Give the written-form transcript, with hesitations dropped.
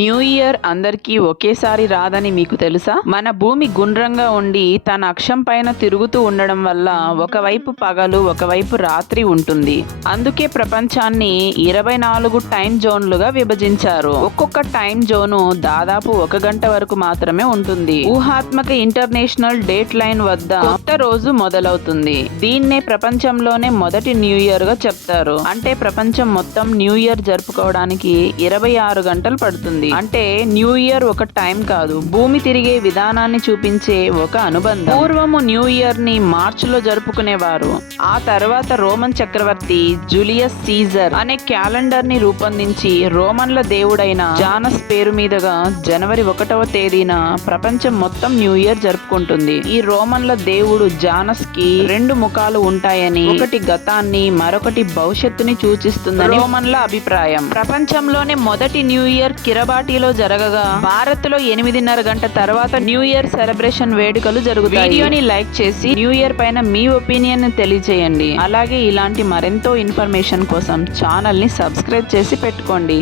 New year అందరికీ ఒకేసారి రాదని మీకు తెలుసా? మన భూమి గుండ్రంగా ఉండి తన అక్షం పైన తిరుగుతూ ఉండడం వల్ల ఒకవైపు పగలు ఒకవైపు రాత్రి ఉంటుంది. అందుకే ప్రపంచాన్ని 24 టైం జోన్లుగా విభజించారు. ఒక్కొక్క టైం జోను దాదాపు 1 గంట వరకు మాత్రమే ఉంటుంది. ఊహాత్మక ఇంటర్నేషనల్ డేట్ లైన్ వద్ద కొత్త రోజు మొదలవుతుంది. దీన్నే ప్రపంచంలోనే మొదటి న్యూ ఇయర్ గా చెప్తారు. అంటే ప్రపంచం మొత్తం న్యూ ఇయర్ జరుపుకోవడానికి 26 గంటలు పడుతుంది. అంటే న్యూ ఇయర్ ఒక టైం కాదు, భూమి తిరిగే విధానాన్ని చూపించే ఒక అనుబంధం. పూర్వము న్యూ ఇయర్ ని మార్చిలో జరుపుకునేవారు. ఆ తర్వాత రోమన్ చక్రవర్తి జూలియస్ సీజర్ అనే క్యాలెండర్ ని రూపొందించి రోమన్ల దేవుడైన జానస్ పేరు మీదుగా జనవరి 1వ తేదీన ప్రపంచం మొత్తం న్యూ ఇయర్ జరుపుకుంటుంది. ఈ రోమన్ల దేవుడు జానస్ కి 2 ముఖాలు ఉంటాయని, ఒకటి గతాన్ని మరొకటి భవిష్యత్తుని సూచిస్తుందని రోమన్ల అభిప్రాయం. ప్రపంచంలోనే మొదటి న్యూ ఇయర్ కిరబాటిలో జరగగా భారత్ లో 8:30 గంట తర్వాత న్యూ ఇయర్ సెలబ్రేషన్ వేడుకలు జరుగుతాయి. వీడియోని లైక్ చేసి న్యూ ఇయర్ పైన మీ ఒపీనియన్ తెలియజేయండి. అలాగే ఇలాంటి మరెంతో ఇన్ఫర్మేషన్ కోసం ఛానల్ ని సబ్స్క్రైబ్ చేసి పెట్టుకోండి.